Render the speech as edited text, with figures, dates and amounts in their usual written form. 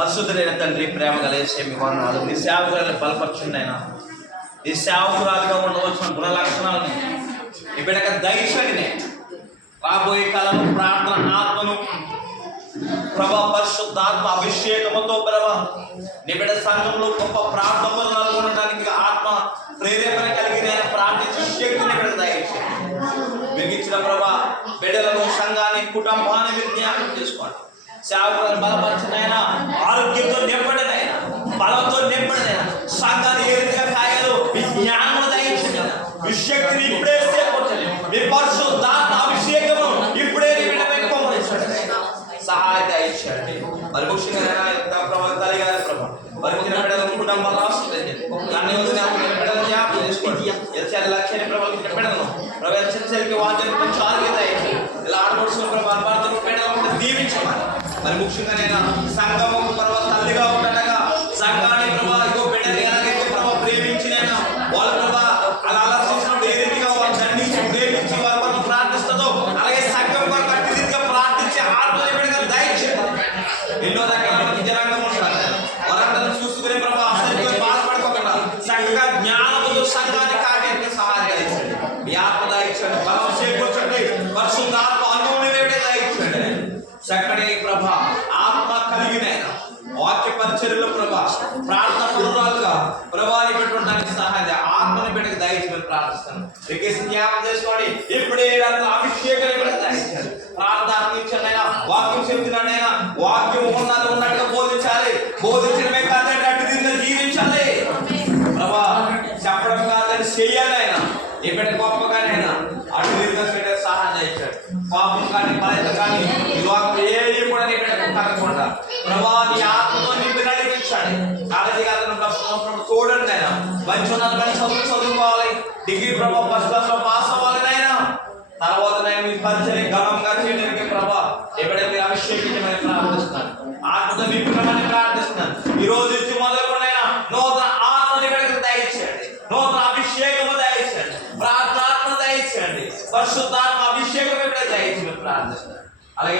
పరిశుద్ధుడైన తండ్రి, ప్రేమ కలిసే మీ వందనాలు. నీ సేవకులను బలపరచండి అయినా. నీ సేవకురాలుగా ఉండవలసిన గుణ లక్షణాలని నీ బిడ్డకు దయచేయండి. రాబోయే కాలంలో ప్రార్థన ఆత్మను ప్రభా, పరిశుద్ధాత్మ అభిషేకముతో ప్రభా, నీ బిడ్డ సంఘంలో గొప్ప ప్రార్థనలు ఉండడానికి ఆత్మ ప్రేరేపణ కలిగి నేను ప్రార్థించే శక్తిని బిడ్డ దయచేయండి. మీకు ఇచ్చిన ప్రభా బిడ్డలను, సంఘాన్ని, కుటుంబాన్ని మీరు జ్ఞాపకం చేసుకోండి. సేవకులను బలపరిచినైనా, ఆరోగ్యంతో నింపడినైనా, బలంతో నింపడినైనా, సంఘాన్ని ఏ రీతిగా కాయాలో మీ జ్ఞానం దయచేయండి. మీ శక్తిని ఇప్పుడే చేకూర్చండి. మీ పరిశుద్ధాత్మ అభిషేకము ఇప్పుడే సహాయం దయచేయండి. మరి ముఖ్యంగా ప్రభావ కలిగారు ప్రభావ మరి బిడ్డలను, కుటుంబాలను ఆశీర్వదించండి. బిడ్డలను జ్ఞాపకం చేసుకోండి. లక్ష్యాన్ని ప్రభావం బిడ్డలను ప్రవేశించడానికి వాంఛను కొంచెం ఆరోగ్యం ఇలా ఆడపడుచున్న ప్రభావ భర్తను బిడ్డలను దీవించమని మరి ముఖ్యంగా నేను సంఘము ప్రభావ తల్లిగా ఉండగా సంఘాన్ని ప్రభావ ఇంకో బిడ్డని ఎలాగైతే ప్రభావ ప్రేమించినైనా వాళ్ళ ప్రభావ అలా ఆలోచించినప్పుడు ఏ రీతిగా వాళ్ళు దండించి ప్రేమించి వాళ్ళ కొరకు ప్రార్థిస్తుందో అలాగే సంఘం కొరకు అట్టి రీతిగా ప్రార్థించే ఆత్మని బిడ్డగా దయచేయండి. ఎన్నో రకాల మంది జనాంగం ఉంటారు. వారందరూ చూసుకునే ప్రభావ అసలు బాధపడుకోకుండా చక్కగా జ్ఞానముతో సంఘాన్ని కాటానికి సహాయం దయచేయండి. మీ ఆత్మ దయచేయండి. బలం చేకూర్చండి. పరిశుద్ధాత్మ అనుభవం దయచేయండి. చక్కటి ప్రభా ఆత్మ కలిగినైనా వాక్య పరిచర్యలో ప్రభా ప్రార్థన పూర్వాలుగా ప్రభావాన్ని పెట్టుకోవడానికి సహాయం ఆత్మని పెట్టి దయచేసి ప్రార్థిస్తాను. జ్ఞాపకం చేసుకోండి. ఇప్పుడే అభిషేకం కూడా దయచేయాలి. ప్రార్థన వాక్యం చెప్తున్నాడైనా వాక్యం ఉన్నట్టుగా బోధించాలి. బోధించడమే కాదంటే అటు దిగా జీవించాలి. ప్రభా చెప్పడం కాదని చెయ్యాలి. ఆయన ఇక్కడ గొప్పగానైనా అటు దిగా సహాయం చేశాడు. పాపం కానీ బలత కానీ ఏ కూడా నీ బిడ్డకు కలగకుండా ప్రభా నీ ఆత్మతో నింపి నడిపించాడు. కాలేజీ కాదని చూడండి ఆయన మంచి ఉన్నది కానీ చదువుకోవాలి. డిగ్రీ ప్రభా ఫస్ట్ క్లాస్ లో పాస్ అవ్వాలి. అయినా తర్వాత నేను మీ పరిచయం ఘనంగా చేయడానికి ప్రభా ఎప్పుడైతే మీరు అభిషేకించమని ప్రార్థిస్తున్నాను. ఆత్మతో నింపమని ప్రార్థిస్తున్నాను. ఈ రోజు నుంచి మొదలుకునైనా నూతన ఆత్మని బిడ్డకు దయచేయండి. నూతన అభిషేకము దయచేయండి. ప్రార్థనాత్మ దయచేయండి. పరిశుద్ధాత్మ అభిషేకం బిడ్డ దయచేయండి ప్రార్థిస్తున్నాను. అలాగే